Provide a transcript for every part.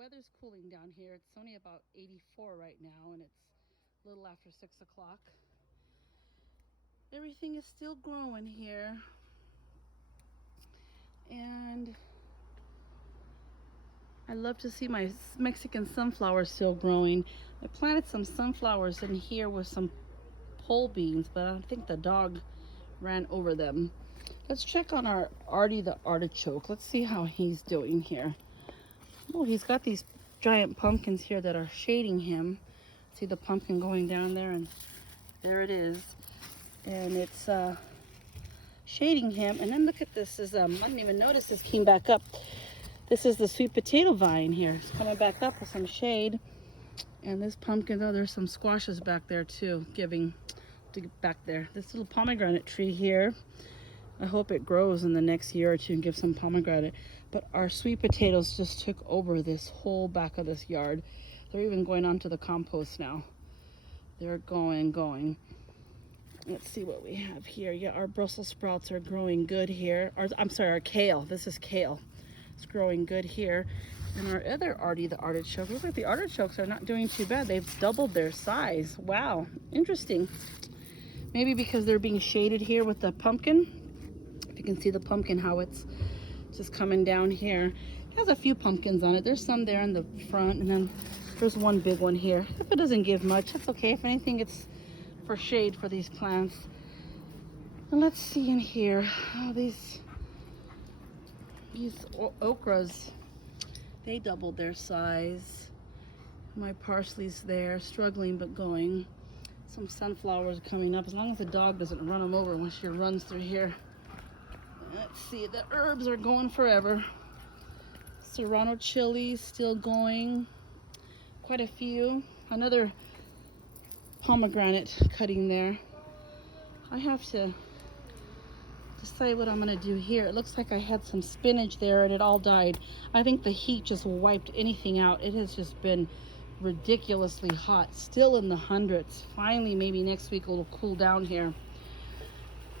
weather's cooling down here. It's only about 84 right now, and it's a little after 6 o'clock. Everything is still growing here. And I love to see my Mexican sunflowers still growing. I planted some sunflowers in here with some pole beans, but I think the dog ran over them. Let's check on our Artie the artichoke. Let's see how he's doing here. Oh, he's got these giant pumpkins here that are shading him. See the pumpkin going down there, and there it is. And it's shading him. And then look at this. I didn't even notice this came back up. This is the sweet potato vine here. It's coming back up with some shade. And this pumpkin, oh, there's some squashes back there too, giving to get back there. This little pomegranate tree here, I hope it grows in the next year or two and gives some pomegranate. But our sweet potatoes just took over this whole back of this yard. They're even going onto the compost now. They're going. Let's see what we have here. Yeah, our Brussels sprouts are growing good here. Our kale. This is kale. It's growing good here. And our other Artie the artichoke. Look at the artichokes are not doing too bad. They've doubled their size. Wow, interesting. Maybe because they're being shaded here with the pumpkin. If you can see the pumpkin, how it's just coming down here. It has a few pumpkins on it. There's some there in the front, and then there's one big one here. If it doesn't give much, that's okay. If anything, it's for shade for these plants. And let's see in here. Oh, these okras, they doubled their size. My parsley's there, struggling but going. Some sunflowers coming up, as long as the dog doesn't run them over when she runs through here. Let's see, the herbs are going forever. Serrano chili still going. Quite a few. Another pomegranate cutting there. I have to decide what I'm gonna do here. It looks like I had some spinach there and it all died. I think the heat just wiped anything out. It has just been ridiculously hot, still in the hundreds. Finally, maybe next week it'll cool down here.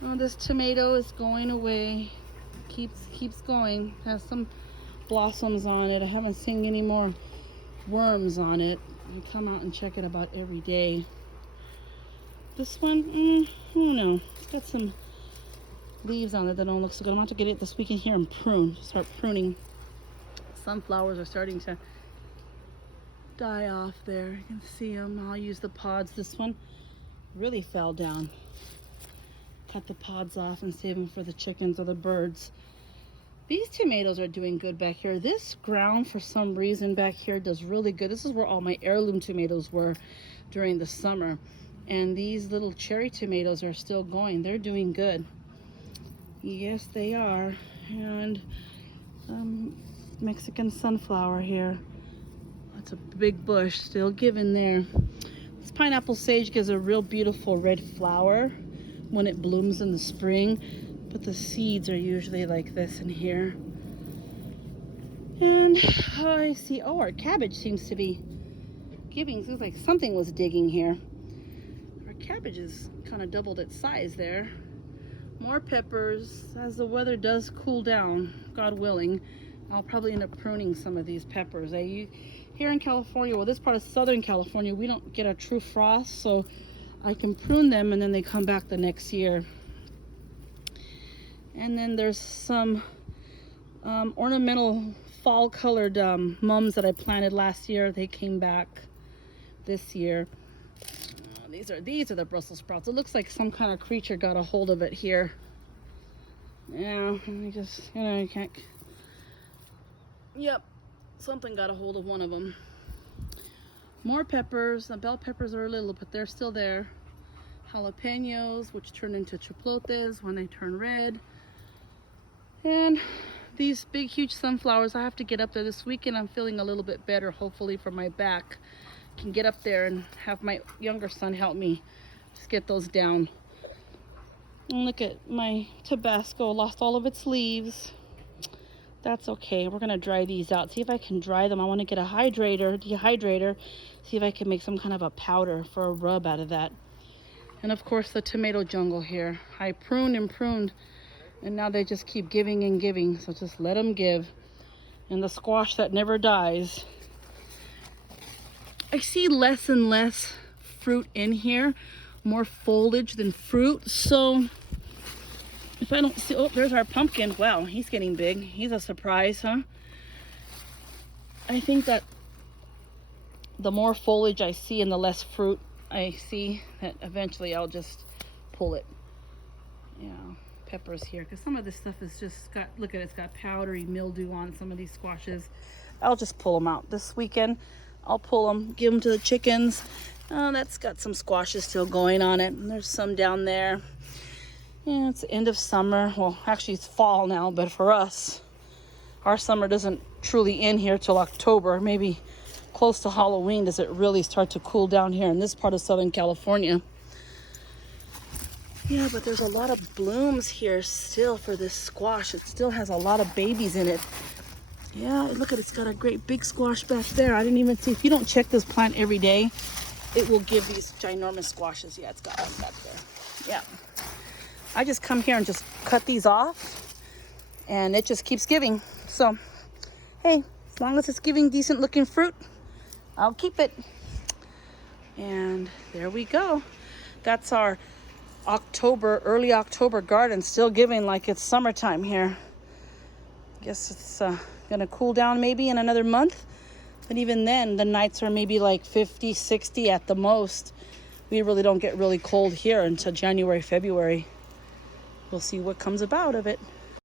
Oh, this tomato is going away. Keeps going. Has some blossoms on it. I haven't seen any more worms on it. I come out and check it about every day. This one, I don't know. It's got some leaves on it that don't look so good. I'm going to have to get it this weekend here and start pruning. Sunflowers are starting to die off there. You can see them. I'll use the pods. This one really fell down. Cut the pods off and save them for the chickens or the birds. These tomatoes are doing good back here. This ground, for some reason, back here does really good. This is where all my heirloom tomatoes were during the summer. And these little cherry tomatoes are still going. They're doing good. Yes, they are. And Mexican sunflower here. That's a big bush still giving there. This pineapple sage gives a real beautiful red flower when it blooms in the spring, but the seeds are usually like this in here. And I see, our cabbage seems to be giving. Seems like something was digging here. Our cabbage has kind of doubled its size there. More peppers. As the weather does cool down, God willing, I'll probably end up pruning some of these peppers. Here in California, well, this part of Southern California, we don't get a true frost, so I can prune them and then they come back the next year. And then there's some ornamental fall colored mums that I planted last year. They came back this year. These are the Brussels sprouts. It looks like some kind of creature got a hold of it here. Yeah, I just, you can't. Yep, something got a hold of one of them. More peppers. The bell peppers are little, but they're still there. Jalapenos, which turn into chiplotes when they turn red. And these big, huge sunflowers. I have to get up there this weekend. I'm feeling a little bit better, hopefully, for my back. Can get up there and have my younger son help me just get those down. And look at my Tabasco, lost all of its leaves. That's okay. We're gonna dry these out. See if I can dry them. I want to get a dehydrator, see if I can make some kind of a powder for a rub out of that. And of course the tomato jungle here. I pruned and pruned, and now they just keep giving and giving. So just let them give. And the squash that never dies. I see less and less fruit in here, more foliage than fruit. So if I don't see, oh, there's our pumpkin. Wow, he's getting big. He's a surprise, huh? I think that the more foliage I see and the less fruit I see, that eventually I'll just pull it. Yeah, peppers here, because some of this stuff is just got, look at it, it's got powdery mildew on some of these squashes. I'll just pull them out this weekend. I'll pull them, give them to the chickens. Oh, that's got some squashes still going on it. And there's some down there. Yeah, it's the end of summer. Well, actually it's fall now, but for us, our summer doesn't truly end here till October. Maybe close to Halloween does it really start to cool down here in this part of Southern California. Yeah, but there's a lot of blooms here still for this squash. It still has a lot of babies in it. Yeah, look at it, it's got a great big squash back there. I didn't even see. If you don't check this plant every day, it will give these ginormous squashes. Yeah, it's got one back there. Yeah. I just come here and just cut these off, and it just keeps giving. So, hey, as long as it's giving decent looking fruit, I'll keep it. And there we go. That's our early October garden, still giving like it's summertime here. Guess it's gonna cool down maybe in another month, but even then the nights are maybe like 50, 60 at the most. We really don't get really cold here until January, February. We'll see what comes about of it.